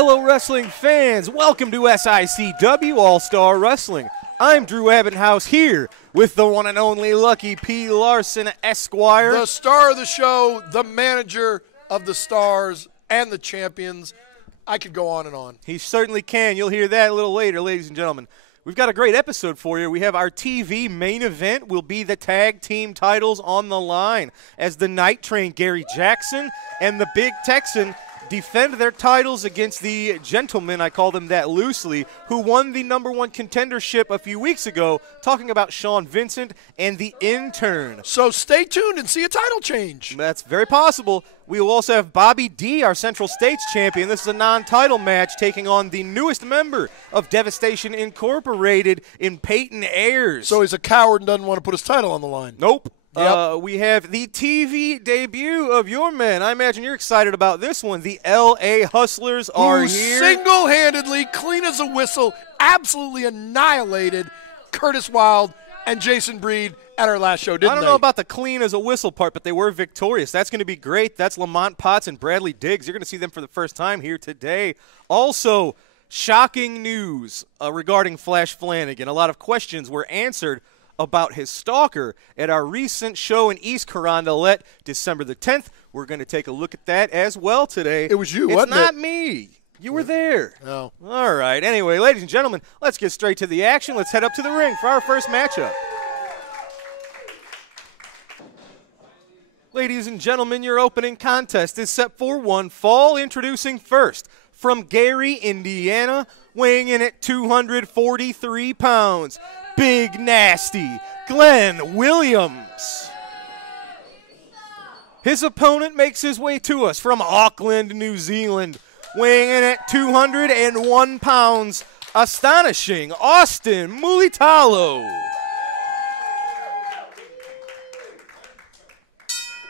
Hello, wrestling fans. Welcome to SICW All-Star Wrestling. I'm Drew Abbenhouse here with the one and only Lucky P. Larson, Esquire. The star of the show, the manager of the stars and the champions. I could go on and on. He certainly can. You'll hear that a little later, ladies and gentlemen. We've got a great episode for you. We have our TV main event will be the tag team titles on the line as the Night Train, Gary Jackson, and the Big Texan defend their titles against the gentlemen, I call them that loosely, who won the #1 contendership a few weeks ago, talking about Sean Vincent and the Intern. So stay tuned and see a title change. That's very possible. We will also have Bobby D, our Central States champion. This is a non-title match taking on the newest member of Devastation Incorporated in Peyton Ayers. So he's a coward and doesn't want to put his title on the line. Nope. Yep. We have the TV debut of your men. I imagine you're excited about this one. The L.A. Hustlers are here. Single-handedly, clean as a whistle, absolutely annihilated Curtis Wilde and Jason Breed at our last show, didn't they? I don't know about the clean as a whistle part, but they were victorious. That's going to be great. That's Lamont Potts and Bradley Diggs. You're going to see them for the first time here today. Also, shocking news regarding Flash Flanagan. A lot of questions were answered about his stalker at our recent show in East Carondelet, December the 10th. We're going to take a look at that as well today. It was you, wasn't it? It's not me. You were there. No. All right. Anyway, ladies and gentlemen, let's get straight to the action. Let's head up to the ring for our first matchup. Ladies and gentlemen, your opening contest is set for one fall. Introducing first, from Gary, Indiana, weighing in at 243 pounds, Big Nasty, Glenn Williams. His opponent makes his way to us from Auckland, New Zealand, weighing in at 201 pounds, Astonishing Austin Mulitalo.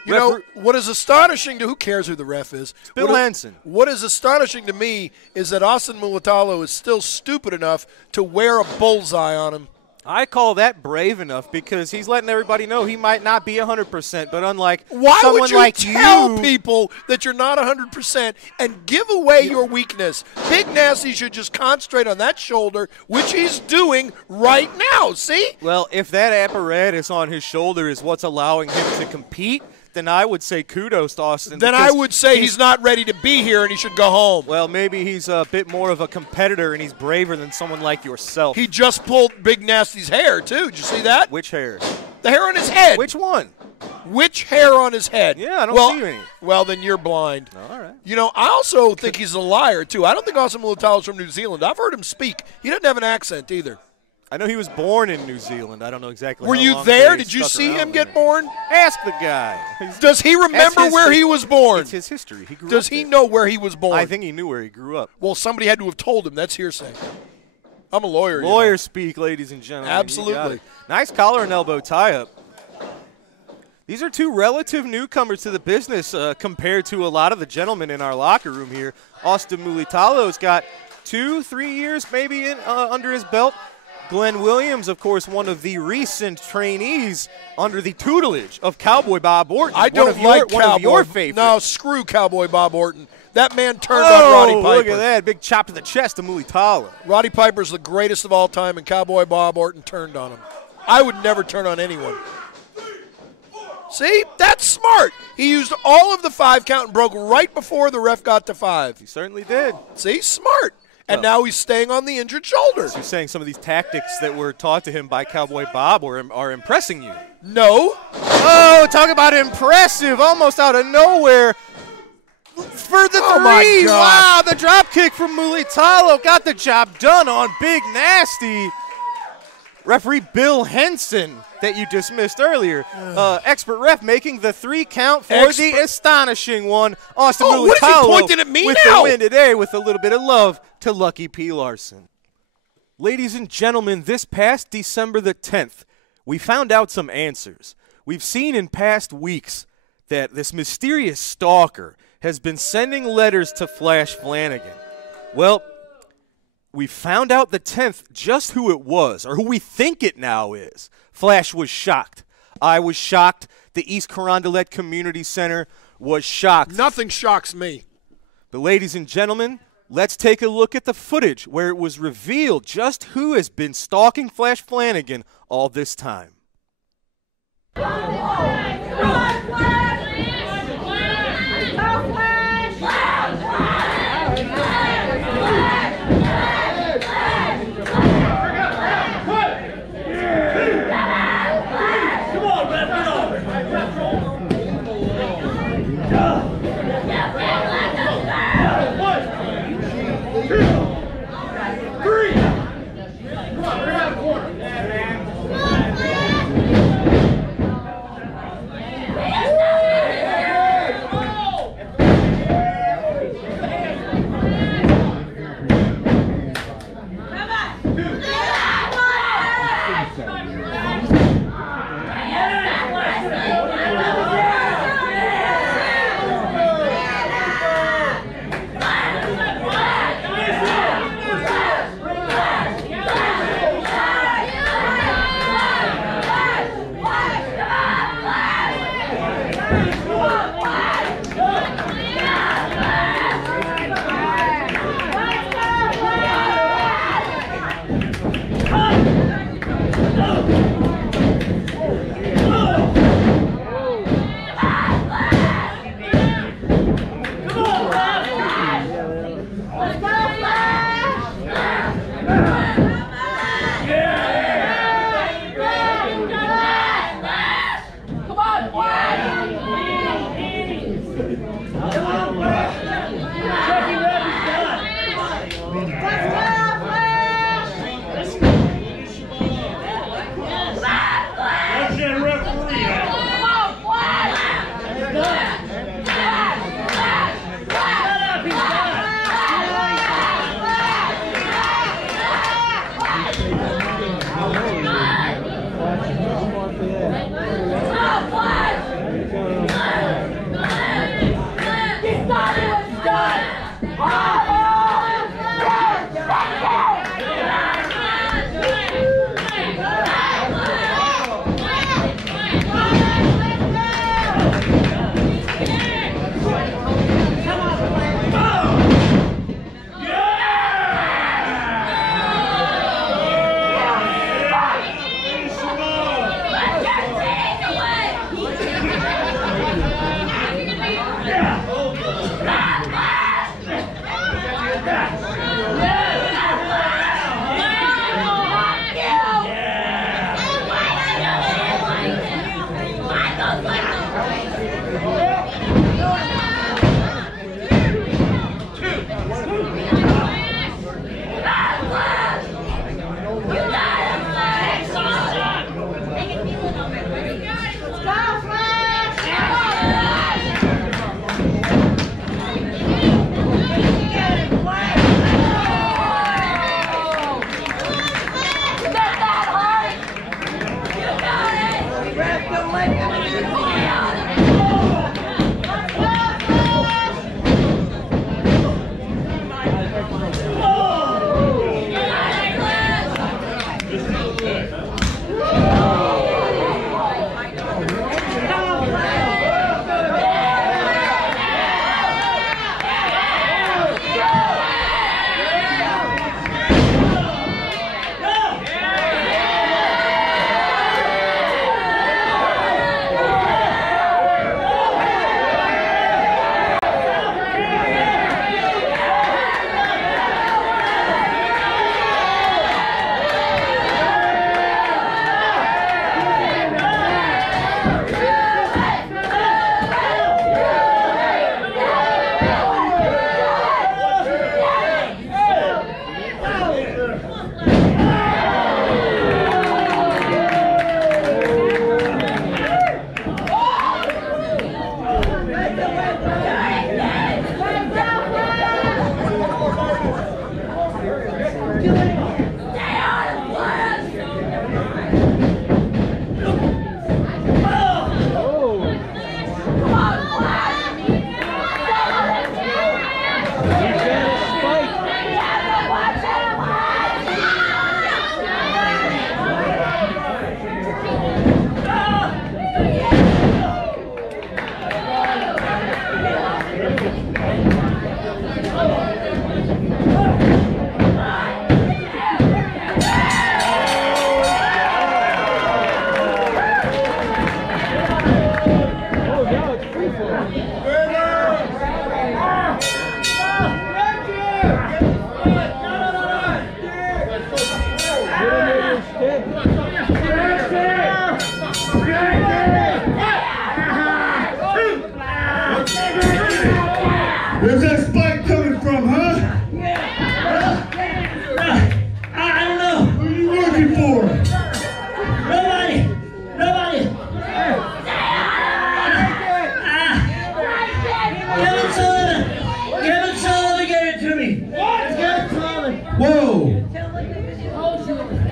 You know, what is astonishing to, who cares who the ref is? Bill Henson. What is astonishing to me is that Austin Mulitalo is still stupid enough to wear a bullseye on him. I call that brave enough because he's letting everybody know he might not be 100%, but unlike Why someone would you like tell people that you're not 100% and give away your weakness? Big Nasty should just concentrate on that shoulder, which he's doing right now, see? Well, if that apparatus on his shoulder is what's allowing him to compete, then I would say kudos to Austin. Then I would say he's not ready to be here and he should go home. Well, maybe he's a bit more of a competitor and he's braver than someone like yourself. He just pulled Big Nasty's hair, too. Did you see that? Which hair? The hair on his head. Which one? Which hair on his head? Yeah, I don't see any. Well, then you're blind. All right. You know, I also think he's a liar, too. I don't think Austin Mulitalo's from New Zealand. I've heard him speak. He doesn't have an accent either. I know he was born in New Zealand. I don't know exactly. Were you there? Did you see him get born? Ask the guy. Does he remember where he was born? It's his history. He grew up Does he know where he was born? I think he knew where he grew up. Well, somebody had to have told him. That's hearsay. I'm a lawyer. Lawyer speak, ladies and gentlemen. Absolutely. Nice collar and elbow tie-up. These are two relative newcomers to the business compared to a lot of the gentlemen in our locker room here. Austin Mulitalo's got 2-3 years maybe under his belt. Glenn Williams, of course, one of the recent trainees under the tutelage of Cowboy Bob Orton. I don't like Cowboy. One of your favorites. No, screw Cowboy Bob Orton. That man turned on Roddy Piper. Look at that. Big chop to the chest to Mulitalo. Roddy Piper's the greatest of all time, and Cowboy Bob Orton turned on him. I would never turn on anyone. See? That's smart. He used all of the 5 count and broke right before the ref got to 5. He certainly did. See? Smart. And now he's staying on the injured shoulder. So you're saying some of these tactics that were taught to him by Cowboy Bob are impressing you? No. Oh, talk about impressive. Almost out of nowhere. For the 3. My God. Wow, the drop kick from Mulitalo got the job done on Big Nasty. Referee Bill Henson that you dismissed earlier. Expert ref making the 3 count for the astonishing one. Austin Mulitalo what is he pointing at me with now? the win today with a little bit of love to Lucky P. Larson. Ladies and gentlemen, this past December the 10th, we found out some answers. We've seen in past weeks that this mysterious stalker has been sending letters to Flash Flanagan. Well, we found out the 10th just who it was, or who we think it now is. Flash was shocked. I was shocked. The East Carondelet Community Center was shocked. Nothing shocks me. But ladies and gentlemen, Let's take a look at the footage where it was revealed just who has been stalking Flash Flanagan all this time.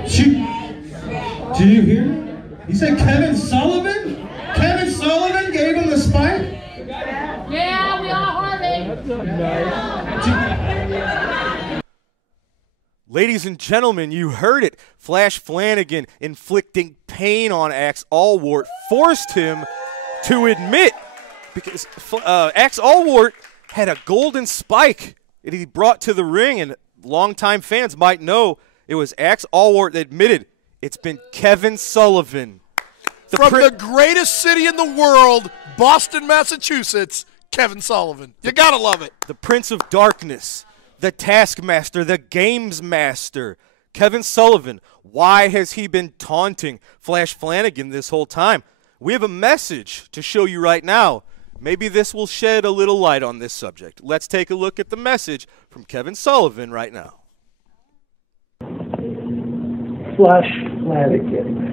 Did you hear? You said Kevin Sullivan? Kevin Sullivan gave him the spike? Yeah, we are Harley. Ladies and gentlemen, you heard it. Flash Flanagan, inflicting pain on Axe Allwart, forced him to admit, because Axe Allwart had a golden spike that he brought to the ring, and longtime fans might know it was Axe Allwart that admitted it's been Kevin Sullivan. From the greatest city in the world, Boston, Massachusetts, Kevin Sullivan. You gotta love it. The Prince of Darkness, the Taskmaster, the Games Master, Kevin Sullivan. Why has he been taunting Flash Flanagan this whole time? We have a message to show you right now. Maybe this will shed a little light on this subject. Let's take a look at the message from Kevin Sullivan right now. Flash Flanagan,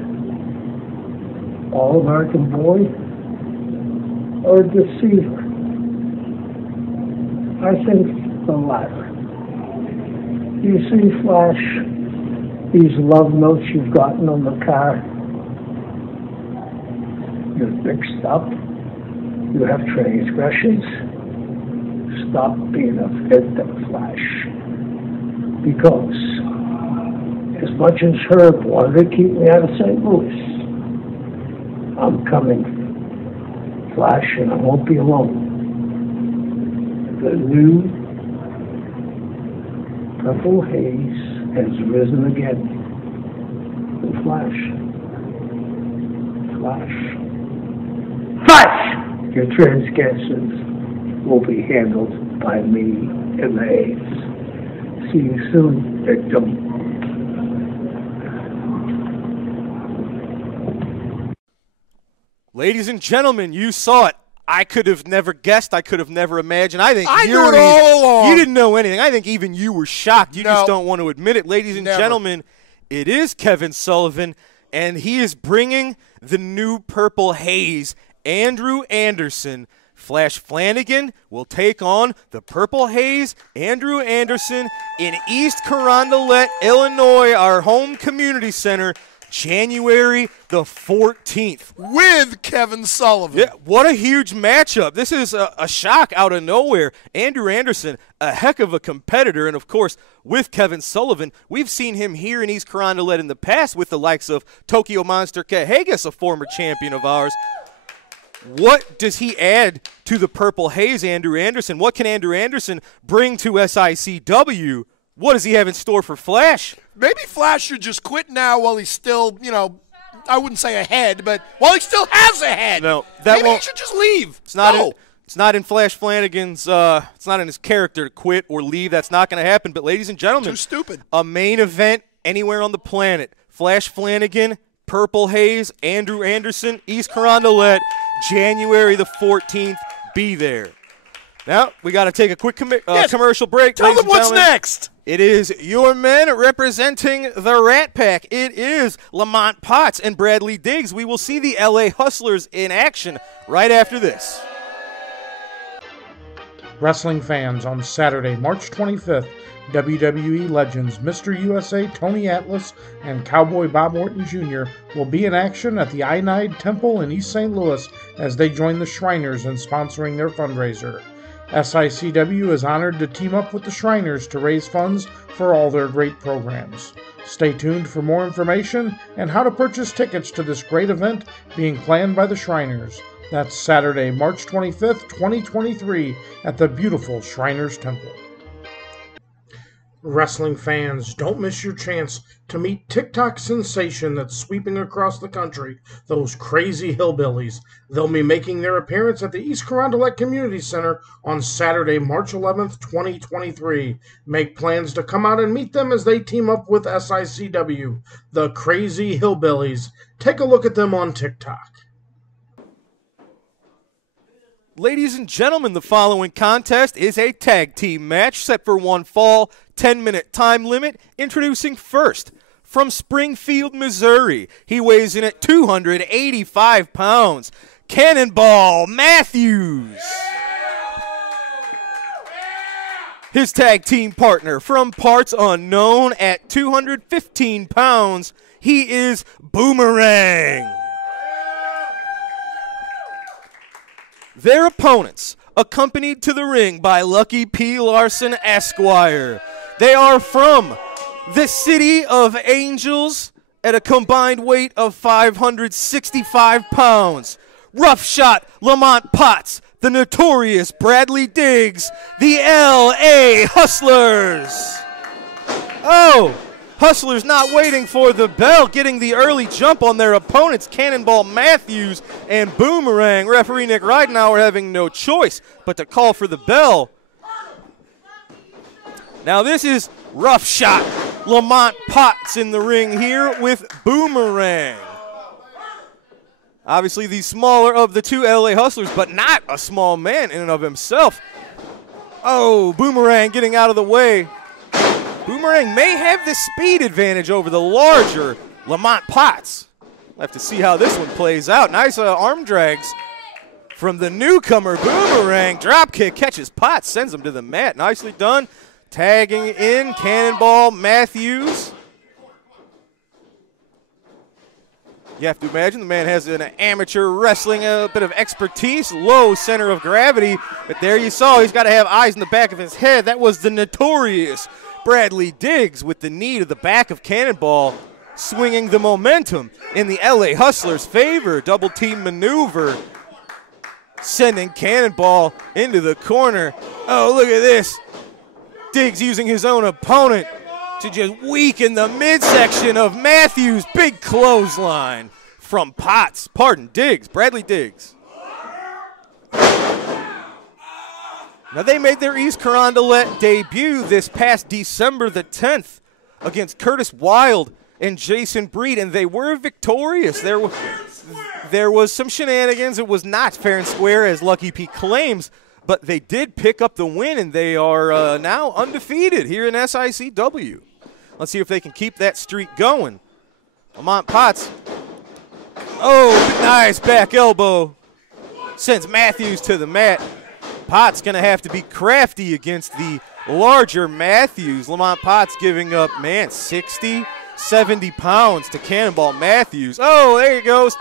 All-American boy, or a deceiver? I think the latter. You see, Flash, these love notes you've gotten on the car, you're mixed up, you have transgressions. Stop being a victim, Flash. Because as much as Herb wanted to keep me out of St. Louis, I'm coming, Flash, and I won't be alone. The new purple haze has risen again. The Flash. Your transgressions will be handled by me in the haze. See you soon, victim. Ladies and gentlemen, you saw it. I could have never guessed. I could have never imagined. I knew it all along. You didn't know anything. I think even you were shocked. You just don't want to admit it. Ladies and gentlemen, it is Kevin Sullivan, and he is bringing the new purple haze, Andrew Anderson. Flash Flanagan will take on the Purple Haze, Andrew Anderson, in East Carondelet, Illinois, our home community center, January the 14th. With Kevin Sullivan. Yeah, what a huge matchup. This is a shock out of nowhere. Andrew Anderson, a heck of a competitor, and of course, with Kevin Sullivan, we've seen him here in East Carondelet in the past with the likes of Tokyo Monster Kahagas, a former champion of ours. What does he add to the Purple Haze, Andrew Anderson? What can Andrew Anderson bring to SICW? What does he have in store for Flash? Maybe Flash should just quit now while he's still, I wouldn't say ahead, but while he still has a head. No, maybe he should just leave. It's not in Flash Flanagan's, it's not in his character to quit or leave. That's not going to happen. But ladies and gentlemen, too stupid. A main event anywhere on the planet. Flash Flanagan, Purple Haze, Andrew Anderson, East Carondelet, January the 14th. Be there. Now, we got to take a quick commercial break. Tell them what's next. It is your men representing the Rat Pack. It is Lamont Potts and Bradley Diggs. We will see the LA Hustlers in action right after this. Wrestling fans, on Saturday, March 25th, WWE legends Mr. USA Tony Atlas and Cowboy Bob Orton Jr. will be in action at the Aenide Temple in East St. Louis as they join the Shriners in sponsoring their fundraiser. SICW is honored to team up with the Shriners to raise funds for all their great programs. Stay tuned for more information and how to purchase tickets to this great event being planned by the Shriners. That's Saturday, March 25th, 2023 at the beautiful Shriners Temple. Wrestling fans, don't miss your chance to meet TikTok sensation that's sweeping across the country, those crazy hillbillies. They'll be making their appearance at the East Carondelet Community Center on Saturday, March 11th, 2023. Make plans to come out and meet them as they team up with SICW, the crazy hillbillies. Take a look at them on TikTok. Ladies and gentlemen, the following contest is a tag team match set for one fall, 10-minute time limit. Introducing first, from Springfield, Missouri, he weighs in at 285 pounds, Cannonball Matthews. his tag team partner from parts unknown at 215 pounds, he is Boomerang. Their opponents, accompanied to the ring by Lucky P. Larson Esquire. They are from the City of Angels at a combined weight of 565 pounds. Rough Shot Lamont Potts, the notorious Bradley Diggs, the L.A. Hustlers. Oh, Hustlers not waiting for the bell, getting the early jump on their opponents, Cannonball Matthews and Boomerang. Referee Nick Ridenauer having no choice but to call for the bell. Now this is Rough Shot Lamont Potts in the ring here with Boomerang. Obviously the smaller of the two LA Hustlers, but not a small man in and of himself. Oh, Boomerang getting out of the way. Boomerang may have the speed advantage over the larger Lamont Potts. We'll have to see how this one plays out. Nice arm drags from the newcomer Boomerang. Dropkick catches Potts, sends him to the mat. Nicely done. Tagging in Cannonball Matthews. You have to imagine the man has an amateur wrestling, a bit of expertise, low center of gravity. But there you saw, he's got to have eyes in the back of his head. That was the notorious Bradley Diggs with the knee to the back of Cannonball, swinging the momentum in the LA Hustlers' favor. Double team maneuver, sending Cannonball into the corner. Oh, look at this. Diggs using his own opponent to just weaken the midsection of Matthews. Big clothesline from Potts. Pardon, Diggs, Bradley Diggs. Now they made their East Carondelet debut this past December the 10th against Curtis Wilde and Jason Breed, and they were victorious. There was some shenanigans. It was not fair and square, as Lucky P claims, but they did pick up the win, and they are now undefeated here in SICW. Let's see if they can keep that streak going. Lamont Potts. Oh, nice back elbow. Sends Matthews to the mat. Potts going to have to be crafty against the larger Matthews. Lamont Potts giving up, man, 60, 70 pounds to Cannonball Matthews. Oh, there he goes.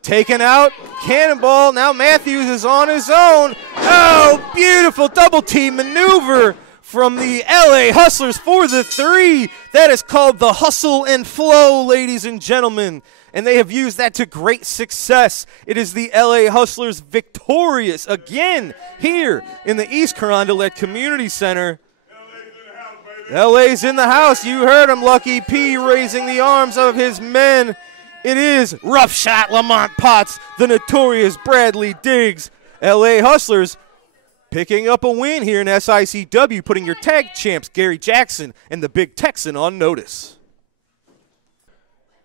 Taken out, Cannonball. Now Matthews is on his own. Oh, beautiful double team maneuver from the LA Hustlers for the 3. That is called the hustle and flow, ladies and gentlemen. And they have used that to great success. It is the LA Hustlers victorious again here in the East Carondelet Community Center. LA's in the house. You heard him, Lucky P raising the arms of his men. It is Rough Shot Lamont Potts, the notorious Bradley Diggs. LA Hustlers picking up a win here in SICW, putting your tag champs Gary Jackson and the Big Texan on notice.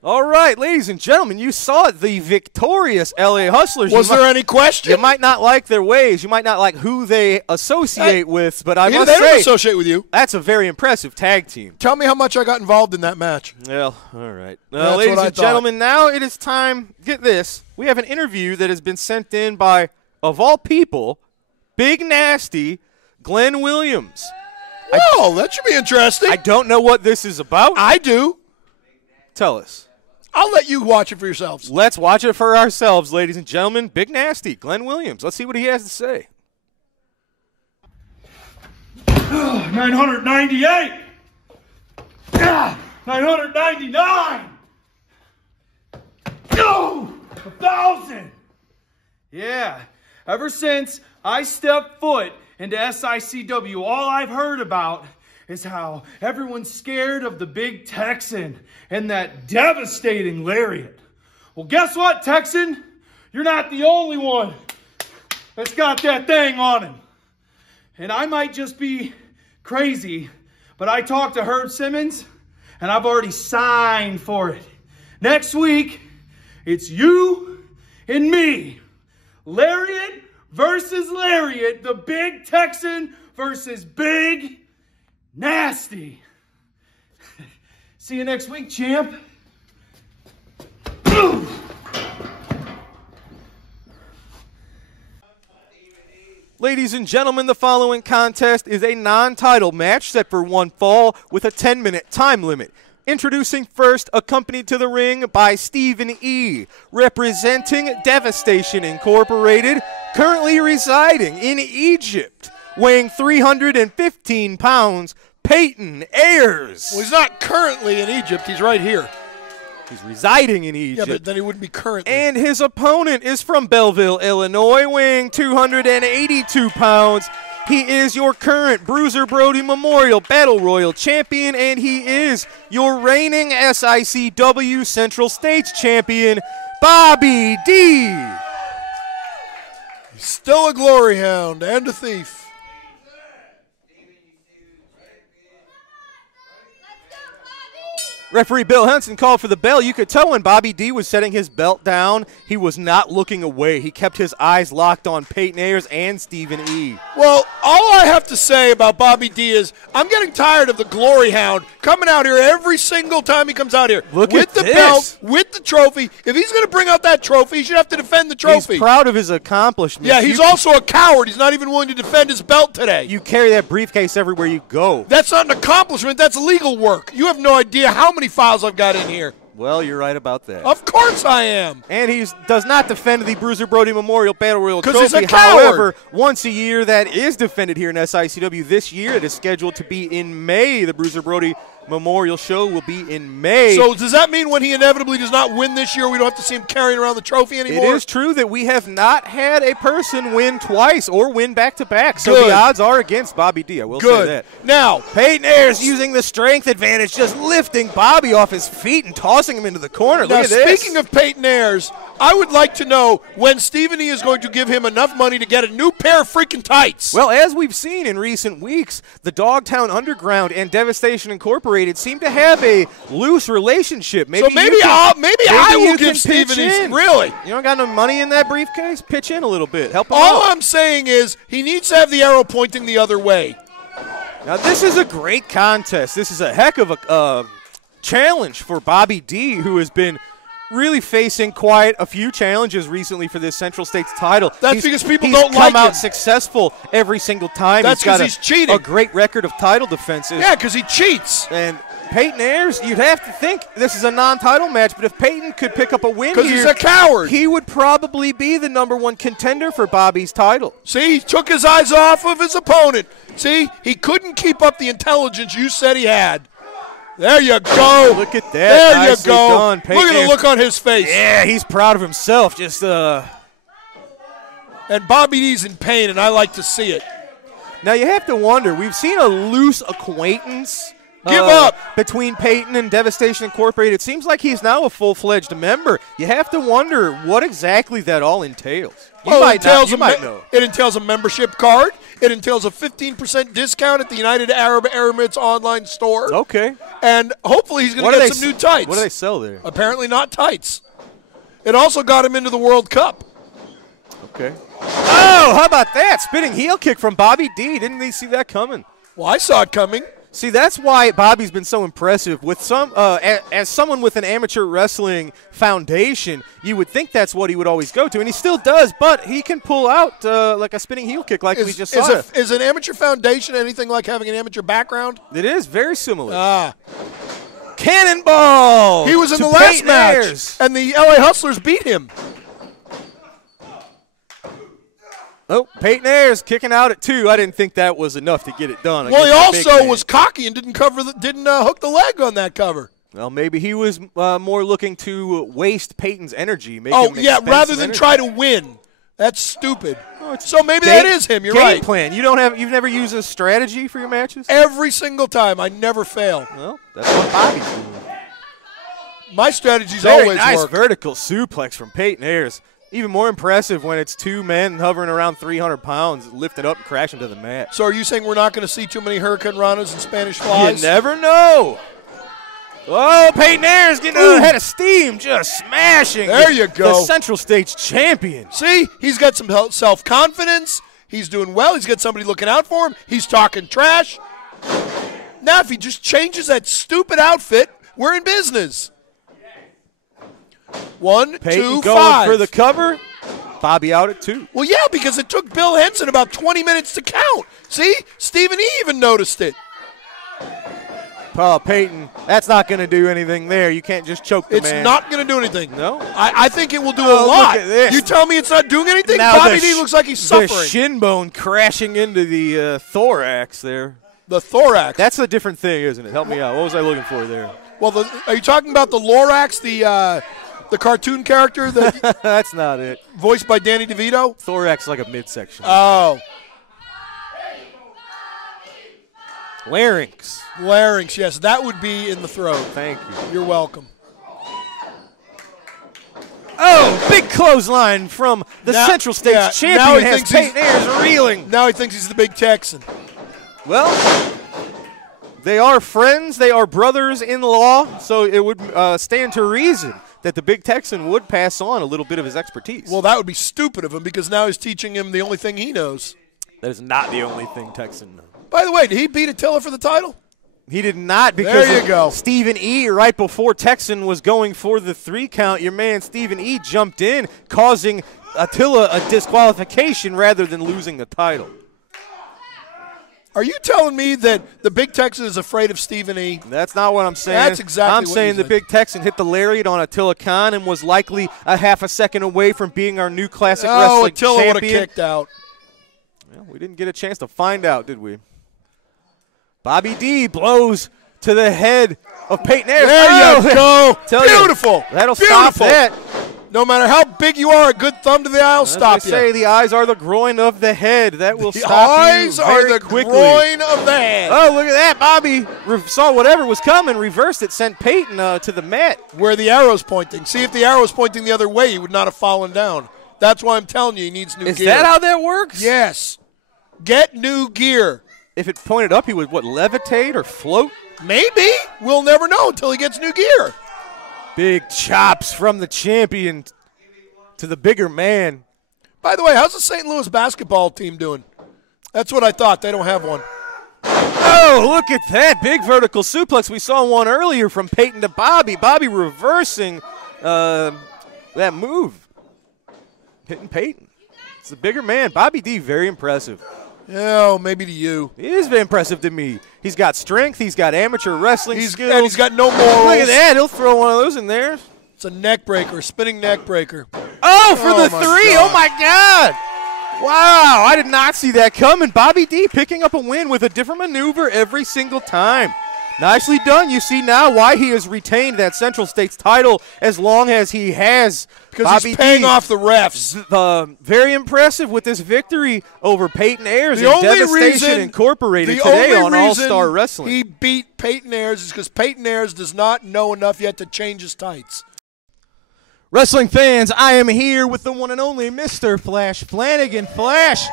All right, ladies and gentlemen, you saw it, the victorious LA Hustlers. Was there any question? You might not like their ways. You might not like who they associate with, but I must they say, don't associate with you. That's a very impressive tag team. Tell me how much I got involved in that match. Well, all right. That's ladies what I and gentlemen, now it is time. Get this. We have an interview that has been sent in by, of all people, Big Nasty Glenn Williams. Whoa, that should be interesting. I don't know what this is about. I do. Tell us. I'll let you watch it for yourselves. Let's watch it for ourselves, ladies and gentlemen. Big Nasty, Glenn Williams. Let's see what he has to say. 998. 999. Oh, 1,000. Yeah, ever since I stepped foot into SICW, all I've heard about is how everyone's scared of the Big Texan and that devastating lariat. Well, guess what, Texan? You're not the only one that's got that thing on him. And I might just be crazy, but I talked to Herb Simmons, and I've already signed for it. Next week, it's you and me. Lariat versus lariat, the Big Texan versus Big Nasty. See you next week, champ. Ladies Ladies and gentlemen, the following contest is a non-title match set for one fall with a 10-minute time limit. Introducing first, accompanied to the ring by Stephen E., representing Devastation Incorporated, currently residing in Egypt, weighing 315 pounds, Peyton Ayers. Well, he's not currently in Egypt. He's right here. He's residing in Egypt. Yeah, but then he wouldn't be currently. And his opponent is from Belleville, Illinois, weighing 282 pounds. He is your current Bruiser Brody Memorial Battle Royal champion, and he is your reigning SICW Central States champion, Bobby D. He's still a glory hound and a thief. Referee Bill Henson called for the bell. You could tell when Bobby D was setting his belt down, he was not looking away. He kept his eyes locked on Peyton Ayers and Stephen E. Well, all I have to say about Bobby D is I'm getting tired of the glory hound coming out here every single time he comes out here. Look with at the this. belt, with the trophy. If he's going to bring out that trophy, he should have to defend the trophy. He's proud of his accomplishments. Yeah, he's also a coward. He's not even willing to defend his belt today. You carry that briefcase everywhere you go. That's not an accomplishment. That's legal work. You have no idea how many files I've got in here. Well, you're right about that. Of course I am. And he does not defend the Bruiser Brody Memorial Battle Royal Trophy. He's a coward. However, once a year that is defended here in SICW. This year it is scheduled to be in May. The Bruiser Brody Memorial Show will be in May. So does that mean when he inevitably does not win this year, we don't have to see him carrying around the trophy anymore? It is true that we have not had a person win twice or win back-to-back. So Good. the odds are against Bobby D. I will say that. Now, Peyton Ayers using the strength advantage, just lifting Bobby off his feet and tossing him into the corner. now Look at this. speaking of Peyton Ayers, I would like to know when Stephen E. is going to give him enough money to get a new pair of freaking tights. Well, as we've seen in recent weeks, the Dogtown Underground and Devastation Incorporated seem to have a loose relationship. Maybe so maybe you can, I you will can give Stephen pitch E. in. Really? You don't got no money in that briefcase? Pitch in a little bit. Help him All out. I'm saying is he needs to have the arrow pointing the other way. Now, this is a great contest. This is a heck of a challenge for Bobby D, who has been really facing quite a few challenges recently for this Central States title. That's because people he's don't come like out him. successful every single time. That's got 'cause he's cheating. a great record of title defenses. Yeah, because he cheats. And Peyton Ayers, you'd have to think this is a non-title match, but if Peyton could pick up a win here, Because he's a coward. he would probably be the #1 contender for Bobby's title. See, he took his eyes off of his opponent. See, he couldn't keep up the intelligence you said he had. There you go. Look at that. There Nicely you go. done, Look Peyton at the Ayers. look on his face. Yeah, he's proud of himself. Just And Bobby D's in pain, and I like to see it. Now you have to wonder. We've seen a loose acquaintance Give up. between Peyton and Devastation Incorporated. It seems like he's now a full-fledged member. You have to wonder what exactly that all entails. You Well, might know. It entails a membership card. It entails a 15% discount at the United Arab Emirates online store. Okay. And hopefully he's going What to do get some new tights. What do they sell there? Apparently not tights. It also got him into the World Cup. Okay. Oh, how about that? Spinning heel kick from Bobby D. Didn't they see that coming? Well, I saw it coming. See, that's why Bobby's been so impressive. With some, as someone with an amateur wrestling foundation, you would think that's what he would always go to, and he still does. But he can pull out like a spinning heel kick, like we just saw. Is an amateur foundation anything like having an amateur background? It is very similar. Ah, Cannonball! he was in to the last Peyton match, Ayers. and the LA Hustlers beat him. Oh, Peyton Ayers kicking out at 2. I didn't think that was enough to get it done. Well, he against the big also man. was cocky and didn't hook the leg on that cover. Well, maybe he was more looking to waste Peyton's energy. Make Oh him yeah, expensive rather than energy. try to win. That's stupid. Oh, it's So maybe game- that is him. You're game right. plan. You've never used a strategy for your matches? Every single time, I never fail. Well, that's what Bobby's doing. My strategies Very always nice work. vertical suplex from Peyton Ayers. Even more impressive when it's 2 men hovering around 300 pounds, lifted up and crashing to the mat. So are you saying we're not going to see too many Hurricane Ranas and Spanish Flies? You never know. Oh, Peyton Ayers getting a head of steam, just smashing. There you go. The Central States champion. See, he's got some self-confidence. He's doing well. He's got somebody looking out for him. He's talking trash. Now, if he just changes that stupid outfit, we're in business. 1, Peyton 2, going 5. for the cover. Bobby out at 2. Well, yeah, because it took Bill Henson about 20 minutes to count. See? Stephen E. even noticed it. Peyton, that's not going to do anything there. You can't just choke the man. It's not going to do anything. No? I think it will do a lot. Look at this. You tell me it's not doing anything? Now Bobby D looks like he's suffering. The shin bone crashing into the thorax there. The thorax. That's a different thing, isn't it? Help me out. What was I looking for there? Well, are you talking about the Lorax, the cartoon character that That's not it. voiced by Danny DeVito? Thorax is like a midsection. Oh. Larynx. Larynx, yes. That would be in the throat. Thank you. You're welcome. Oh, big clothesline from the Now- Central States yeah, now champion he has thinks he's- Peyton Ayers reeling. Now he thinks he's the big Texan. Well, they are friends. They are brothers-in-law, so it would stand to reason that the big Texan would pass on a little bit of his expertise. Well, that would be stupid of him because now he's teaching him the only thing he knows. That is not the only thing Texan knows. By the way, did he beat Attila for the title? He did not because There you go. Stephen E. right before Texan was going for the 3 count. Your man Stephen E. jumped in, causing Attila a disqualification rather than losing the title. Are you telling me that the big Texan is afraid of Stephen E.? That's not what I'm saying. That's exactly I'm what saying you the think. big Texan hit the lariat on Attila Khan and was likely a half a second away from being our new classic Oh, wrestling Attila would have champion. kicked out. Well, we didn't get a chance to find out, did we? Bobby D blows to the head of Peyton Ayers. There you go. Tell you, Beautiful. that'll Beautiful. stop that. No matter how big you are, a good thumb to the eye will As stop they you. say, the eyes are the groin of the head. That will The stop eyes you are very the quickly. groin of the head. Oh, look at that. Bobby saw whatever was coming, reversed it, sent Peyton to the mat. Where the arrow's pointing. See, if the arrow's pointing the other way, he would not have fallen down. That's why I'm telling you he needs new Is gear. that how that works? Yes. Get new gear. If it pointed up, he would, levitate or float? Maybe. We'll never know until he gets new gear. Big chops from the champion to the bigger man. By the way, how's the St. Louis basketball team doing? That's what I thought. They don't have one. Oh, look at that. Big vertical suplex. We saw one earlier from Peyton to Bobby. Bobby reversing that move. Hitting Peyton. It's the bigger man. Bobby D, very impressive. Oh, maybe to you. He is very impressive to me. He's got strength. He's got amateur wrestling skills. And he's got no morals. Look at that. He'll throw one of those in there. It's a neck breaker, a spinning neck breaker. Oh, for the my 3. God. Oh, my God. Wow, I did not see that coming. Bobby D picking up a win with a different maneuver every single time. Nicely done. You see now why he has retained that Central States title as long as he has. Because Bobby he's paying D, off the refs. very impressive with this victory over Peyton Ayers The and only Devastation reason- Incorporated The today only on reason All-Star Wrestling. he beat Peyton Ayers is because Peyton Ayers does not know enough yet to change his tights. Wrestling fans, I am here with the one and only Mr. Flash Flanagan. Flash.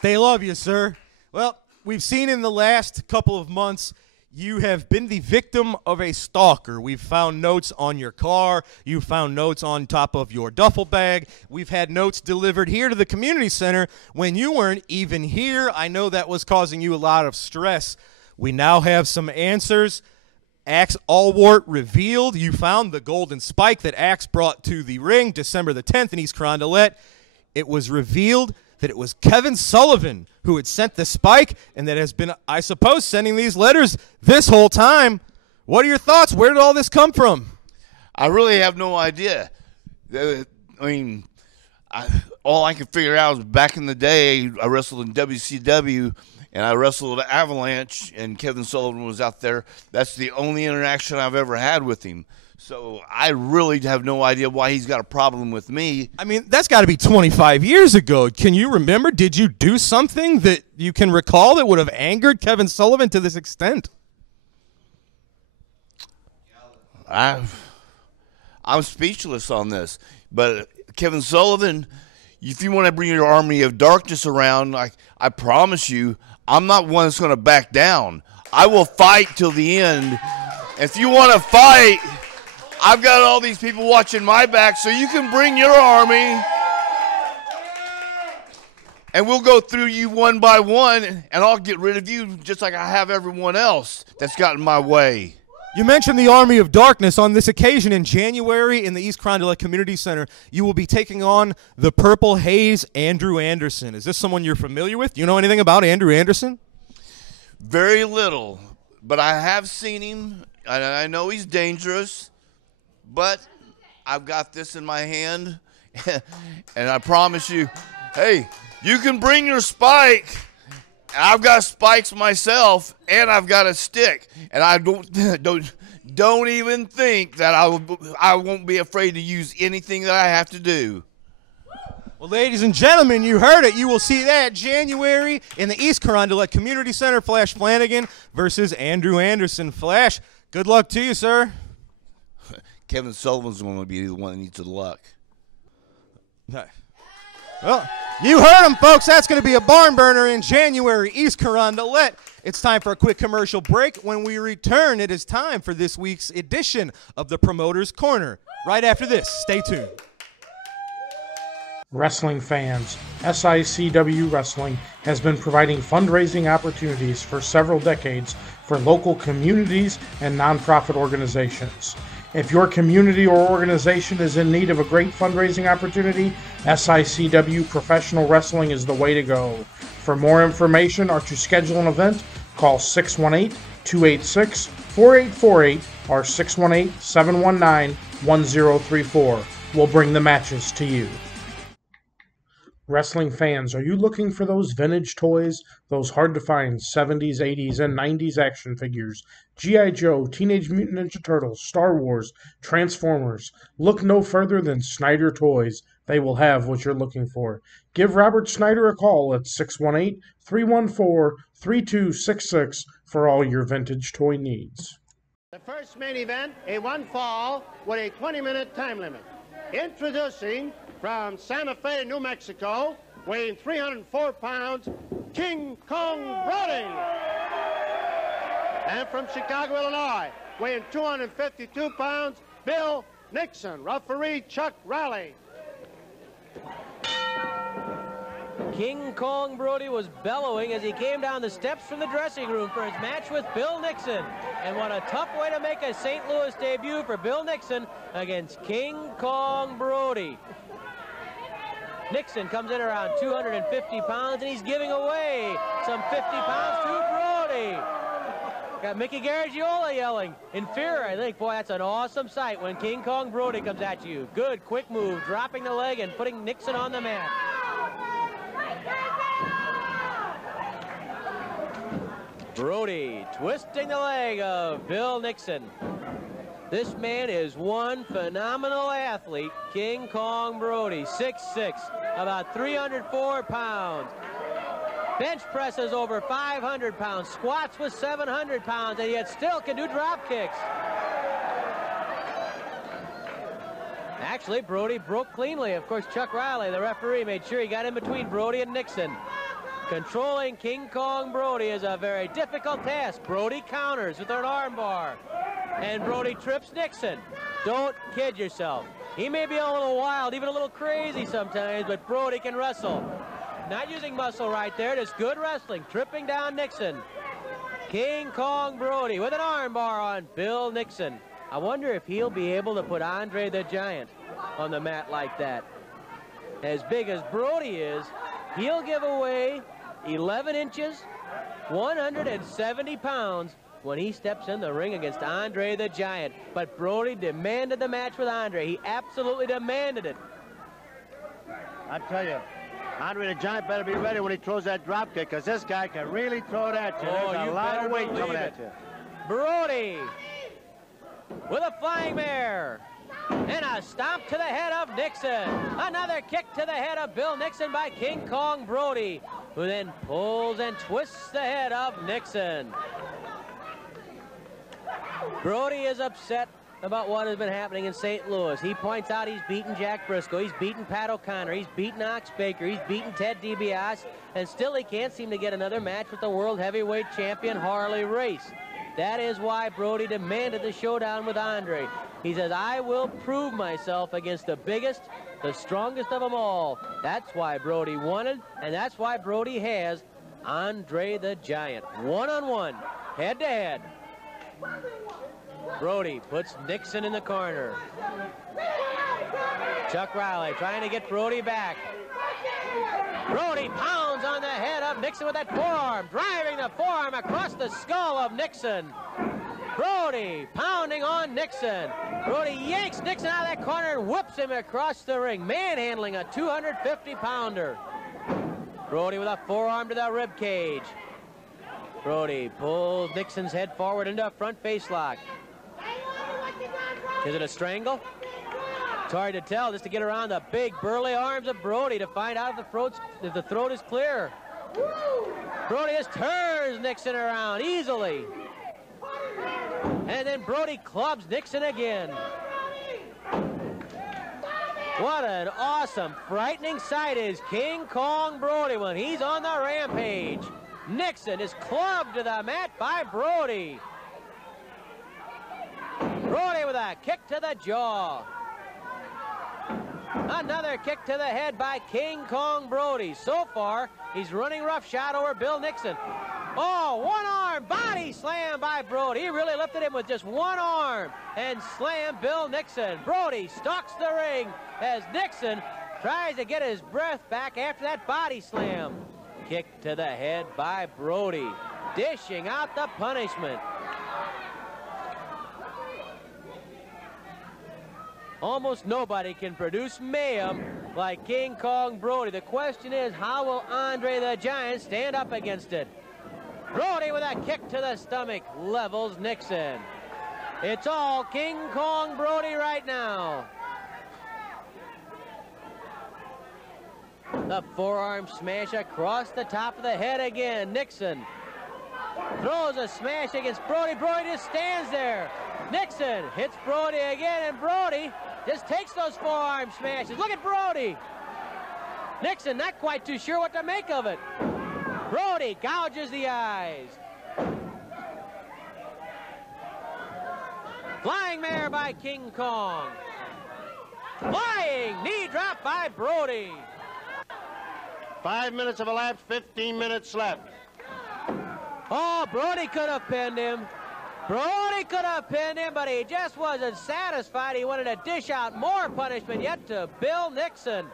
They love you, sir. Well, we've seen in the last couple of months you have been the victim of a stalker. We've found notes on your car. You found notes on top of your duffel bag. We've had notes delivered here to the community center when you weren't even here. I know that was causing you a lot of stress. We now have some answers. Axe Allwart revealed you found the golden spike that Axe brought to the ring December the 10th in East Carondelet. It was revealed that it was Kevin Sullivan who had sent the spike and that has been, I suppose, sending these letters this whole time. What are your thoughts? Where did all this come from? I really have no idea. All I could figure out is back in the day, I wrestled in WCW, and I wrestled Avalanche, and Kevin Sullivan was out there. That's the only interaction I've ever had with him. So I really have no idea why he's got a problem with me. I mean, that's got to be 25 years ago. Can you remember? Did you do something that you can recall that would have angered Kevin Sullivan to this extent? I'm speechless on this. But Kevin Sullivan, if you want to bring your army of darkness around, I promise you, I'm not one that's going to back down. I will fight till the end. If you want to fight, I've got all these people watching my back, so you can bring your army, and we'll go through you one by one, and I'll get rid of you just like I have everyone else that's gotten my way. You mentioned the Army of Darkness. On this occasion in January in the East Carondelet Community Center, you will be taking on the Purple Haze Andrew Anderson. Is this someone you're familiar with? Do you know anything about Andrew Anderson? Very little, but I have seen him, and I know he's dangerous, but I've got this in my hand, and I promise you, hey, you can bring your spike. I've got spikes myself, and I've got a stick, and I don't even think that I won't be afraid to use anything that I have to do. Well, ladies and gentlemen, you heard it. You will see that January in the East Carondelet Community Center. Flash Flanagan versus Andrew Anderson. Flash, good luck to you, sir. Kevin Sullivan's going to be the one that needs the luck. Well, you heard him, folks. That's going to be a barn burner in January, East Carondelet. It's time for a quick commercial break. When we return, it is time for this week's edition of the Promoter's Corner. Right after this, stay tuned. Wrestling fans, SICW Wrestling has been providing fundraising opportunities for several decades for local communities and nonprofit organizations. If your community or organization is in need of a great fundraising opportunity, SICW Professional Wrestling is the way to go. For more information or to schedule an event, call 618-286-4848 or 618-719-1034. We'll bring the matches to you. Wrestling fans, are you looking for those vintage toys? Those hard-to-find 70s, 80s, and 90s action figures? G.I. Joe, Teenage Mutant Ninja Turtles, Star Wars, Transformers. Look no further than Snyder Toys. They will have what you're looking for. Give Robert Snyder a call at 618-314-3266 for all your vintage toy needs. The first main event, a one fall with a 20-minute time limit. Introducing from Santa Fe, New Mexico, weighing 304 pounds, King Kong Brody. And from Chicago, Illinois, weighing 252 pounds, Bill Nixon. Referee Chuck Riley. King Kong Brody was bellowing as he came down the steps from the dressing room for his match with Bill Nixon. And what a tough way to make a St. Louis debut for Bill Nixon against King Kong Brody. Nixon comes in around 250 pounds, and he's giving away some 50 pounds to Brody. Got Mickey Garagiola yelling in fear, I think. Boy, that's an awesome sight when King Kong Brody comes at you. Good, quick move, dropping the leg and putting Nixon on the mat. Brody twisting the leg of Bill Nixon. This man is one phenomenal athlete, King Kong Brody, 6'6", about 304 pounds. Bench presses over 500 pounds, squats with 700 pounds, and yet still can do drop kicks. Actually, Brody broke cleanly. Of course, Chuck Riley, the referee, made sure he got in between Brody and Nixon. Controlling King Kong Brody is a very difficult task. Brody counters with an armbar. And Brody trips Nixon. Don't kid yourself. He may be a little wild, even a little crazy sometimes, but Brody can wrestle. Not using muscle right there, just good wrestling. Tripping down Nixon. King Kong Brody with an armbar on Bill Nixon. I wonder if he'll be able to put Andre the Giant on the mat like that. As big as Brody is, he'll give away 11 inches, 170 pounds, when he steps in the ring against Andre the Giant. But Brody demanded the match with Andre. He absolutely demanded it. I tell you, Andre the Giant better be ready when he throws that drop kick, because this guy can really throw it at you. Oh, There's a lot of weight coming at you. Brody with a flying mare. And a stomp to the head of Nixon. Another kick to the head of Bill Nixon by King Kong Brody, who then pulls and twists the head of Nixon. Brody is upset about what has been happening in St. Louis. He points out he's beaten Jack Briscoe, he's beaten Pat O'Connor, he's beaten Ox Baker, he's beaten Ted DiBiase, and still he can't seem to get another match with the World Heavyweight Champion Harley Race. That is why Brody demanded the showdown with Andre. He says, I will prove myself against the biggest, the strongest of them all. That's why Brody wanted, and that's why Brody has Andre the Giant. One-on-one, head-to-head. Brody puts Nixon in the corner. Chuck Riley trying to get Brody back. Brody pounds on the head of Nixon with that forearm, driving the forearm across the skull of Nixon. Brody pounding on Nixon. Brody yanks Nixon out of that corner and whoops him across the ring, manhandling a 250-pounder. Brody with a forearm to the rib cage. Brody pulls Nixon's head forward into a front face lock. Is it a strangle? It's hard to tell, just to get around the big burly arms of Brody to find out if the throat is clear. Brody just turns Nixon around easily. And then Brody clubs Nixon again. What an awesome, frightening sight is King Kong Brody when he's on the rampage. Nixon is clubbed to the mat by Brody. Brody with a kick to the jaw. Another kick to the head by King Kong Brody. So far, he's running roughshod over Bill Nixon. Oh, one arm body slam by Brody. He really lifted him with just one arm and slammed Bill Nixon. Brody stalks the ring as Nixon tries to get his breath back after that body slam. Kick to the head by Brody, dishing out the punishment. Almost nobody can produce mayhem like King Kong Brody. The question is, how will Andre the Giant stand up against it? Brody with a kick to the stomach levels Nixon. It's all King Kong Brody right now. The forearm smash across the top of the head again. Nixon throws a smash against Brody. Brody just stands there. Nixon hits Brody again, and Brody just takes those forearm smashes. Look at Brody. Nixon not quite too sure what to make of it. Brody gouges the eyes. Flying mare by King Kong. Flying knee drop by Brody. 5 minutes have elapsed, 15 minutes left. Oh, Brody could have pinned him. Brody could have pinned him, but he just wasn't satisfied. He wanted to dish out more punishment yet to Bill Nixon.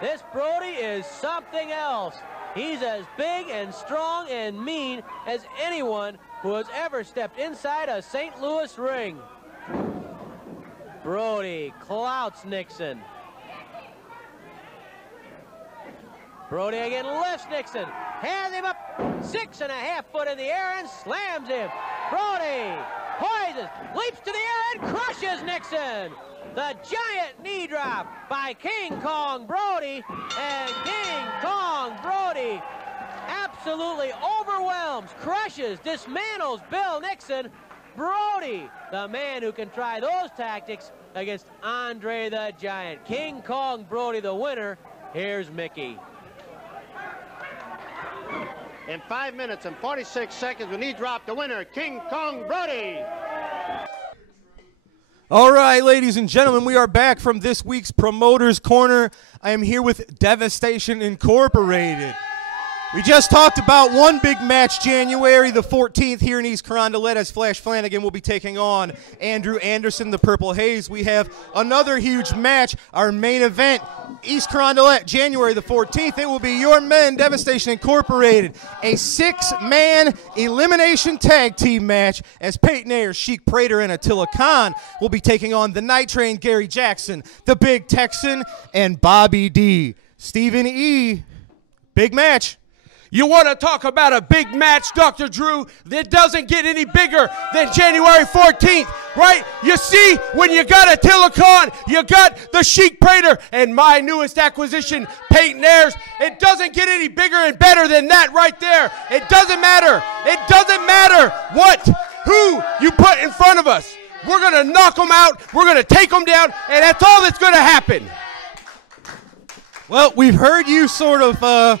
This Brody is something else. He's as big and strong and mean as anyone who has ever stepped inside a St. Louis ring. Brody clouts Nixon. Brody again lifts Nixon, hands him up 6.5 foot in the air and slams him. Brody poises, leaps to the air and crushes Nixon. The giant knee drop by King Kong Brody, and King Kong Brody absolutely overwhelms, crushes, dismantles Bill Nixon. Brody, the man who can try those tactics against Andre the Giant. King Kong Brody, the winner. Here's Mickey. In 5 minutes and 46 seconds, when he dropped the winner, King Kong Brody. All right, ladies and gentlemen, we are back from this week's Promoters Corner. I am here with Devastation Incorporated. We just talked about one big match, January the 14th, here in East Carondelet, as Flash Flanagan will be taking on Andrew Anderson, the Purple Haze. We have another huge match, our main event, East Carondelet, January the 14th. It will be your men, Devastation Incorporated, a 6-man elimination tag team match as Peyton Ayers, Sheik Prater, and Attila Khan will be taking on the Night Train, Gary Jackson, the Big Texan, and Bobby D. Stephen E. Big match. You want to talk about a big match, Dr. Drew, that doesn't get any bigger than January 14th, right? You see, when you got Attila Khan, you got the Sheik Prater, and my newest acquisition, Peyton Ayers. It doesn't get any bigger and better than that right there. It doesn't matter. It doesn't matter who you put in front of us. We're going to knock them out. We're going to take them down, and that's all that's going to happen. Well, we've heard you sort of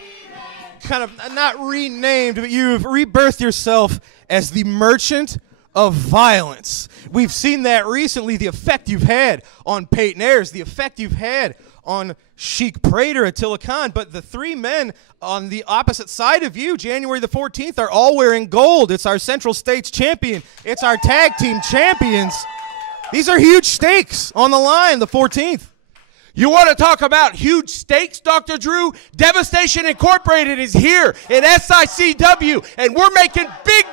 kind of not renamed, but you've rebirthed yourself as the Merchant of Violence. We've seen that recently, the effect you've had on Peyton Ayers, the effect you've had on Sheik Prater, Attila Khan, but the three men on the opposite side of you, January the 14th, are all wearing gold. It's our Central States champion. It's our tag team champions. These are huge stakes on the line, the 14th. You want to talk about huge stakes, Dr. Drew? Devastation Incorporated is here in SICW, and we're making big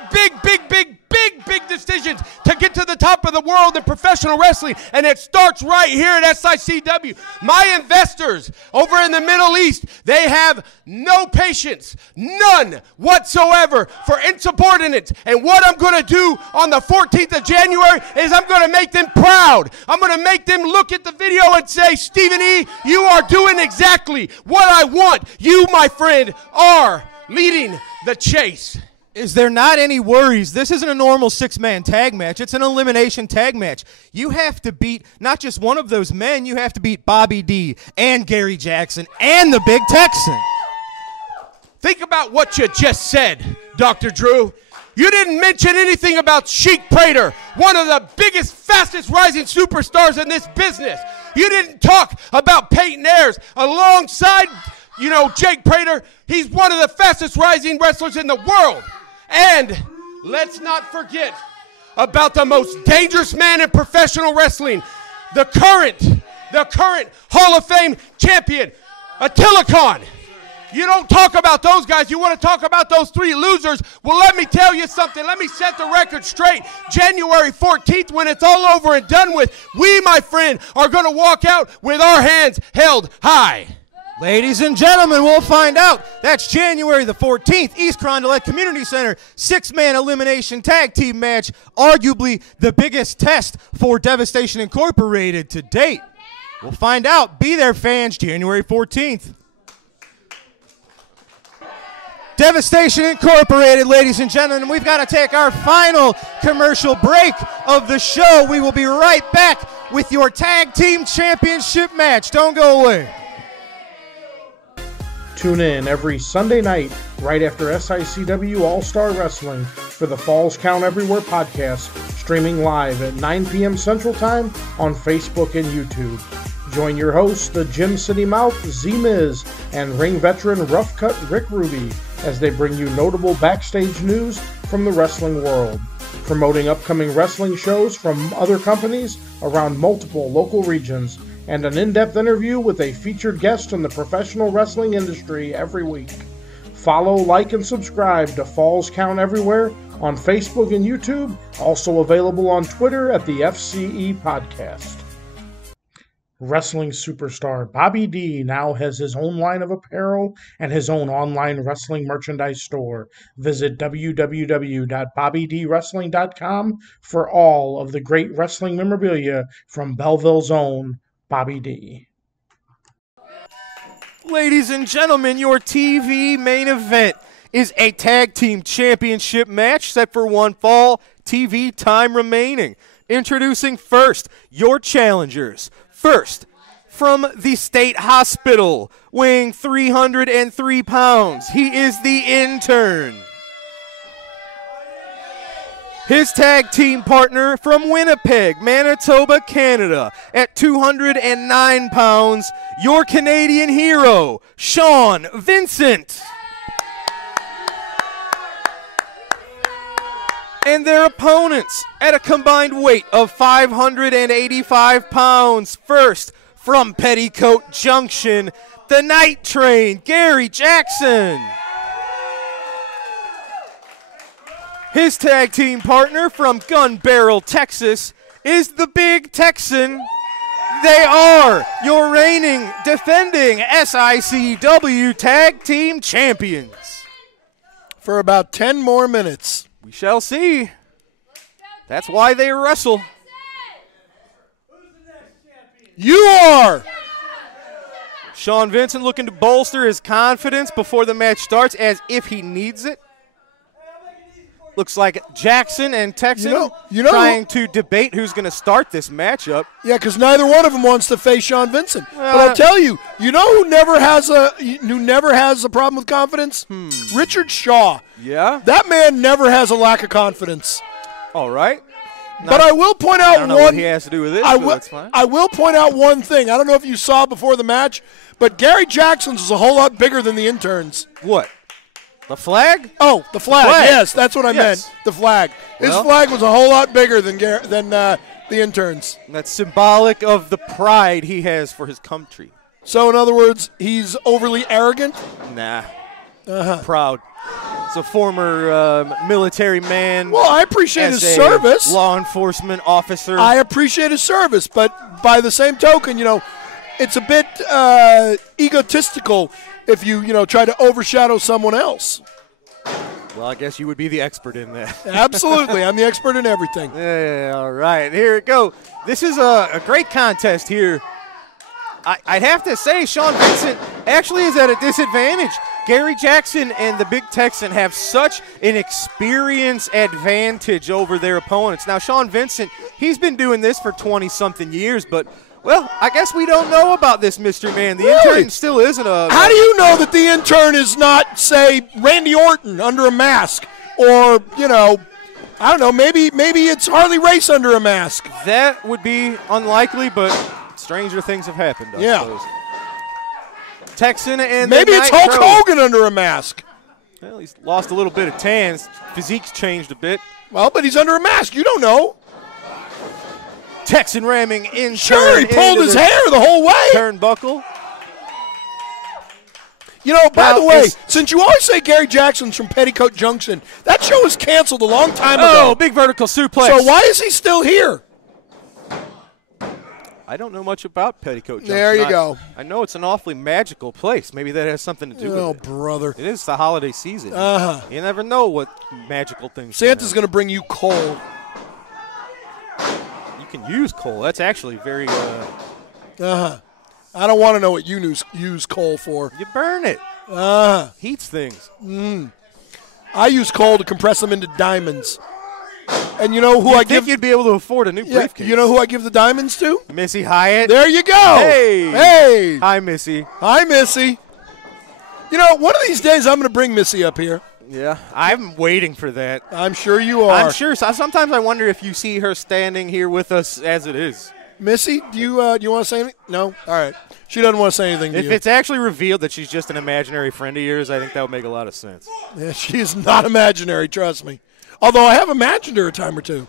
decisions to get to the top of the world in professional wrestling, and it starts right here at SICW. My investors over in the Middle East, they have no patience, none whatsoever for insubordinates, and what I'm going to do on the 14th of January is I'm going to make them proud. I'm going to make them look at the video and say, Stephen E., you are doing exactly what I want. You, my friend, are leading the chase. Is there not any worries? This isn't a normal six-man tag match. It's an elimination tag match. You have to beat not just one of those men. You have to beat Bobby D and Gary Jackson and the Big Texan. Think about what you just said, Dr. Drew. You didn't mention anything about Sheik Prater, one of the biggest, fastest rising superstars in this business. You didn't talk about Peyton Ayers alongside, Jake Prater. He's one of the fastest rising wrestlers in the world. And let's not forget about the most dangerous man in professional wrestling, the current Hall of Fame champion, Attila Khan. You don't talk about those guys. You want to talk about those three losers. Well, let me tell you something. Let me set the record straight. January 14th, when it's all over and done with, we, my friend, are going to walk out with our hands held high. Ladies and gentlemen, we'll find out. That's January the 14th, East Carondelet Community Center, six-man elimination tag team match, arguably the biggest test for Devastation Incorporated to date. We'll find out. Be there, fans, January 14th. Devastation Incorporated, ladies and gentlemen. We've got to take our final commercial break of the show. We will be right back with your tag team championship match. Don't go away. Tune in every Sunday night right after SICW All-Star Wrestling for the Falls Count Everywhere podcast, streaming live at 9 p.m. Central Time on Facebook and YouTube. Join your hosts, the Gym City Mouth, Z-Miz, and ring veteran Rough Cut Rick Ruby as they bring you notable backstage news from the wrestling world, promoting upcoming wrestling shows from other companies around multiple local regions, and an in-depth interview with a featured guest in the professional wrestling industry every week. Follow, like, and subscribe to Falls Count Everywhere on Facebook and YouTube, also available on Twitter at the FCE Podcast. Wrestling superstar Bobby D now has his own line of apparel and his own online wrestling merchandise store. Visit www.bobbydwrestling.com for all of the great wrestling memorabilia from Belleville's own Bobby D. Ladies and gentlemen, your TV main event is a tag team championship match set for one fall. TV time remaining. Introducing first, your challengers. First, from the State Hospital, weighing 303 pounds, he is the intern. His tag team partner from Winnipeg, Manitoba, Canada, at 209 pounds, your Canadian hero, Sean Vincent. And their opponents at a combined weight of 585 pounds. First, from Petticoat Junction, the Night Train, Gary Jackson. His tag team partner from Gun Barrel, Texas, is the Big Texan. They are your reigning, defending SICW Tag Team Champions. For about 10 more minutes. We shall see. That's why they wrestle. You are! Sean Vincent looking to bolster his confidence before the match starts as if he needs it. Looks like Jackson and Texan trying to debate who's going to start this matchup. Yeah, because neither one of them wants to face Sean Vincent. But I'll tell you, who never has a problem with confidence? Richard Shaw. Yeah? That man never has a lack of confidence. All right. But I will point out I don't know what he has to do with this, but that's fine. I will point out one thing. I don't know if you saw before the match, but Gary Jackson's is a whole lot bigger than the interns. What? The flag? Oh, the flag. Yes, that's what I meant. The flag. His flag was a whole lot bigger than the interns. That's symbolic of the pride he has for his country. So, in other words, he's overly arrogant? Nah. Proud. He's a former military man. Well, I appreciate his service. Law enforcement officer. I appreciate his service, but by the same token, it's a bit egotistical if you try to overshadow someone else. Well, I guess you would be the expert in that. Absolutely. I'm the expert in everything. Yeah, all right. Here we go. This is a great contest here. I'd have to say Sean Vincent actually is at a disadvantage. Gary Jackson and the Big Texan have such an experience advantage over their opponents. Now, Sean Vincent, he's been doing this for 20-something years, but, well, I guess we don't know about this mystery man. The intern still isn't a... How do you know that the intern is not, say, Randy Orton under a mask? Or, I don't know, maybe it's Harley Race under a mask. That would be unlikely, but stranger things have happened, I suppose. Texan and maybe it's Hulk Hogan under a mask. Well, he's lost a little bit of tan. His physique's changed a bit. Well, but he's under a mask. You don't know. Texan ramming in. Sure, he pulled his hair the whole way. Turnbuckle. By the way, since you always say Gary Jackson's from Petticoat Junction, that show was canceled a long time ago. Oh, big vertical suplex. So why is he still here? I don't know much about Petticoat Junction. There you go. I know it's an awfully magical place. Maybe that has something to do with it. Oh, brother. It is the holiday season. You never know what magical things. Santa's going to bring you coal. You can use coal. That's actually very... I don't want to know what you use coal for. You burn it. Heats things. I use coal to compress them into diamonds. And you know who I give? You'd be able to afford a new briefcase. You know who I give the diamonds to? Missy Hyatt. There you go. Hey. Hi, Missy. Hi, Missy. One of these days I'm going to bring Missy up here. Yeah, I'm waiting for that. I'm sure you are. I'm sure. Sometimes I wonder if you see her standing here with us as it is. Missy, do you want to say anything? No? All right. She doesn't want to say anything to you. If it's actually revealed that she's just an imaginary friend of yours, I think that would make a lot of sense. Yeah, she is not imaginary, trust me. Although I have imagined her a time or two.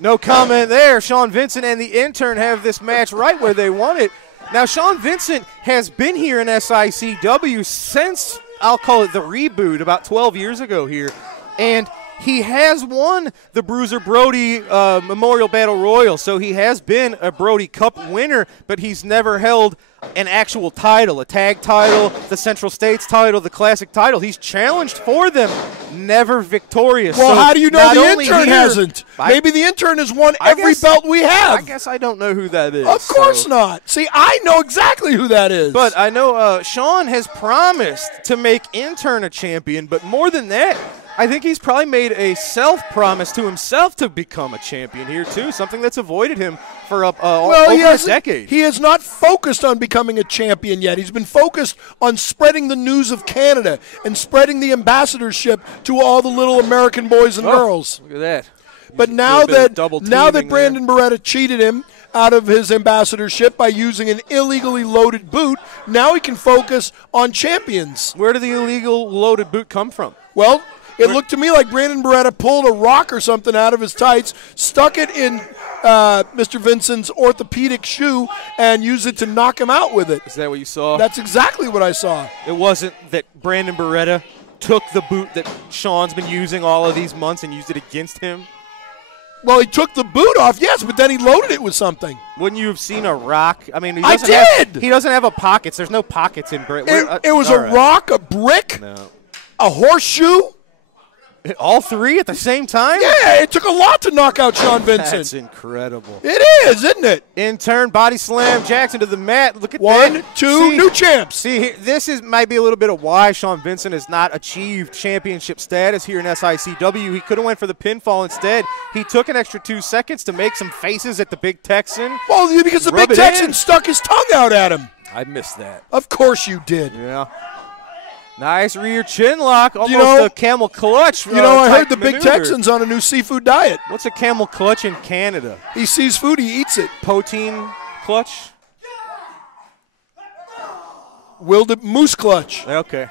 No comment there. Sean Vincent and the intern have this match right where they want it. Now, Sean Vincent has been here in SICW since, I'll call it the reboot, about 12 years ago here. And he has won the Bruiser Brody Memorial Battle Royal, so he has been a Brody Cup winner, but he's never held an actual title, a tag title, the Central States title, the Classic title. He's challenged for them, never victorious. Well, so how do you know the intern hasn't? Maybe the intern has won every belt we have. I guess I don't know who that is. Of course not. See, I know exactly who that is. But I know Sean has promised to make intern a champion, but more than that, I think he's probably made a self-promise to himself to become a champion here, too, something that's avoided him for over a decade. He has not focused on becoming a champion yet. He's been focused on spreading the news of Canada and spreading the ambassadorship to all the little American boys and girls. Look at that. But now that Brandon Beretta cheated him out of his ambassadorship by using an illegally loaded boot, now he can focus on champions. Where did the illegal loaded boot come from? Well, it looked to me like Brandon Beretta pulled a rock or something out of his tights, stuck it in Mr. Vincent's orthopedic shoe, and used it to knock him out with it. Is that what you saw? That's exactly what I saw. It wasn't that Brandon Beretta took the boot that Sean's been using all of these months and used it against him? Well, he took the boot off, yes, but then he loaded it with something. Wouldn't you have seen a rock? I mean, he doesn't have a pockets. There's no pockets in Britt. It was a rock, a brick, a horseshoe. All three at the same time? Yeah, it took a lot to knock out Sean Vincent. That's incredible. It is, isn't it? In turn, body slam Jackson to the mat. Look at that. 1, 2, See, new champs. See, this might be a little bit of why Sean Vincent has not achieved championship status here in SICW. He could have went for the pinfall instead. He took an extra 2 seconds to make some faces at the Big Texan. Well, because the Big Texan stuck his tongue out at him. I missed that. Of course you did. Yeah. Nice rear chin lock, almost a camel clutch. I heard the maneuver. Big Texan's on a new seafood diet. What's a camel clutch in Canada? He sees food, he eats it. Poutine clutch? Moose clutch. Okay.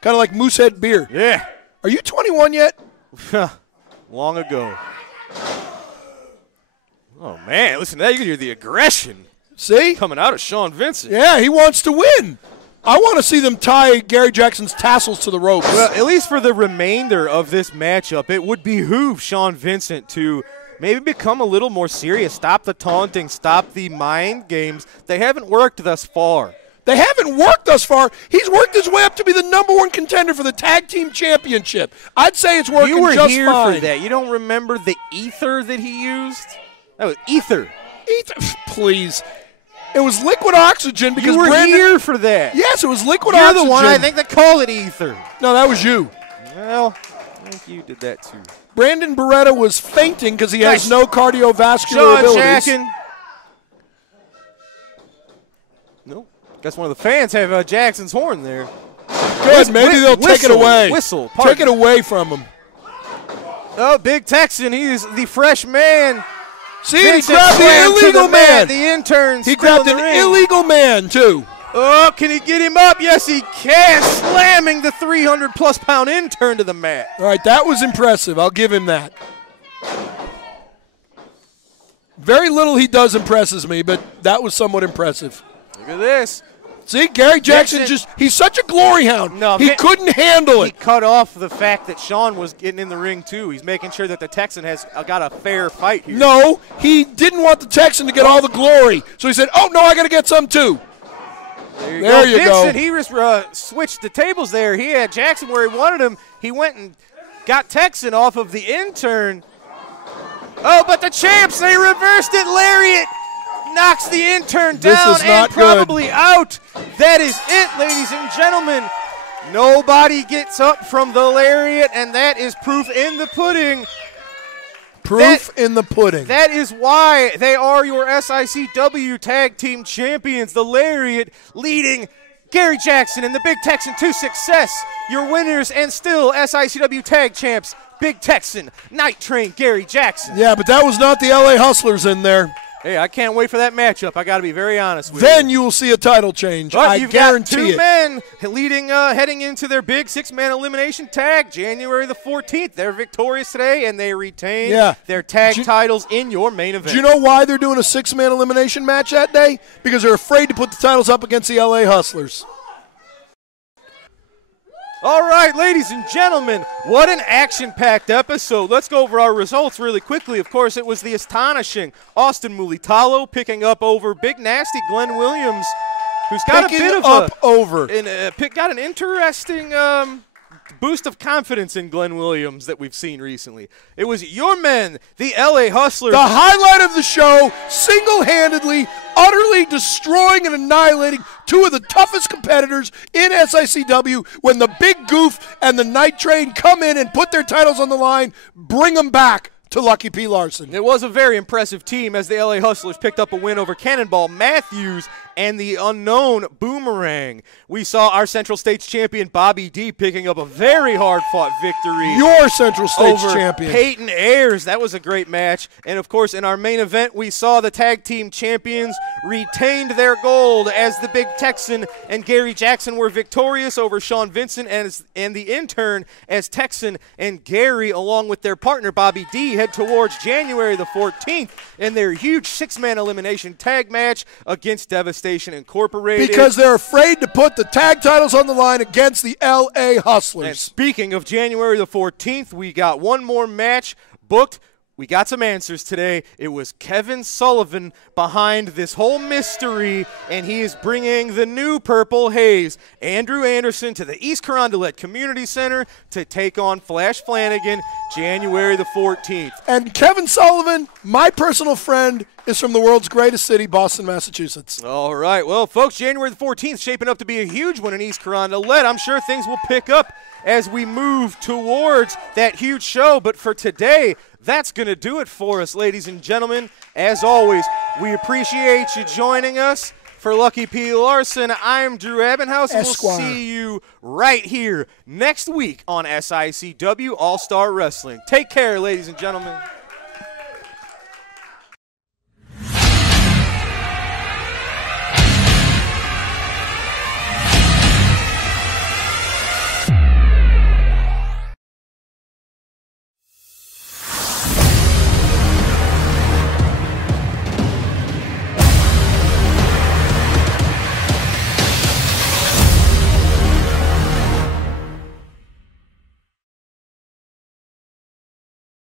Kind of like Moosehead beer. Yeah. Are you 21 yet? Long ago. Oh, man. Listen to that. You can hear the aggression. See? Coming out of Sean Vincent. Yeah, he wants to win. I want to see them tie Gary Jackson's tassels to the ropes. Well, at least for the remainder of this matchup, it would behoove Sean Vincent to maybe become a little more serious. Stop the taunting. Stop the mind games. They haven't worked thus far. They haven't worked thus far. He's worked his way up to be the #1 contender for the Tag Team Championship. I'd say it's working just fine. You were here for that. You don't remember the ether that he used? That was ether. Ether, please. It was liquid oxygen because you were Brandon, here for that. Yes, it was liquid You're oxygen. the one I think that called it ether. No, that was you. Well, I think you did that too. Brandon Beretta was fainting because he has no cardiovascular Sean abilities. Jacken. Nope. Guess one of the fans have Jackson's horn there. Good. Maybe they'll take it away. Whistle. Take it away from him. Oh, Big Texan. He's the fresh man. See, he grabbed the illegal man. The intern. He grabbed an illegal man, too. Oh, can he get him up? Yes, he can. Slamming the 300-plus pound intern to the mat. All right, that was impressive. I'll give him that. Very little he does impresses me, but that was somewhat impressive. Look at this. See, Gary Jackson he's such a glory hound. No, he couldn't handle it. He cut off the fact that Sean was getting in the ring, too. He's making sure that the Texan has got a fair fight here. No, he didn't want the Texan to get all the glory. So he said, oh, no, I got to get some, too. There you go. Vincent, he switched the tables there. He had Jackson where he wanted him. He went and got Texan off of the intern. Oh, but the champs, they reversed it. Lariat knocks the intern down and probably out. That is it, ladies and gentlemen. Nobody gets up from the lariat, and that is proof in the pudding. Proof in the pudding. That is why they are your SICW Tag Team Champions. The lariat leading Gary Jackson and the Big Texan to success. Your winners and still SICW Tag Champs, Big Texan, Night Train, Gary Jackson. Yeah, but that was not the LA Hustlers in there. Hey, I can't wait for that matchup. I got to be very honest with you. Then you will see a title change. But I guarantee it. You've got two men leading, heading into their big 6-man elimination tag, January the 14th. They're victorious today, and they retain their tag titles in your main event. Do you know why they're doing a 6-man elimination match that day? Because they're afraid to put the titles up against the LA Hustlers. All right, ladies and gentlemen, what an action-packed episode. Let's go over our results really quickly. Of course, it was the astonishing Austin Mulitalo picking up over Big Nasty Glenn Williams, who's got got an interesting boost of confidence in Glenn Williams that we've seen recently. It was your men, the LA Hustlers. The highlight of the show, single-handedly, utterly destroying and annihilating two of the toughest competitors in SICW when the Big Goof and the Night Train come in and put their titles on the line, bring them back to Lucky P. Larson. It was a very impressive team as the LA Hustlers picked up a win over Cannonball Matthews and the unknown Boomerang. We saw our Central States champion Bobby D picking up a very hard-fought victory. Your Central States over champion. Peyton Ayers. That was a great match. And, of course, in our main event, we saw the tag team champions retained their gold as the Big Texan and Gary Jackson were victorious over Sean Vincent and the intern as Texan and Gary, along with their partner Bobby D, head towards January the 14th in their huge 6-man elimination tag match against Devastation Incorporated. Because they're afraid to put the tag titles on the line against the LA Hustlers. And speaking of January the 14th, we got one more match booked. We got some answers today. It was Kevin Sullivan behind this whole mystery, and he is bringing the new Purple Haze, Andrew Anderson, to the East Carondelet Community Center to take on Flash Flanagan January the 14th. And Kevin Sullivan, my personal friend, is from the world's greatest city, Boston, Massachusetts. All right. Well, folks, January the 14th shaping up to be a huge one in East Carondelet. I'm sure things will pick up as we move towards that huge show. But for today, that's going to do it for us, ladies and gentlemen. As always, we appreciate you joining us. For Lucky P. Larson, I'm Drew Ebenhouse, and we'll Esquire. see you right here next week on SICW All-Star Wrestling. Take care, ladies and gentlemen.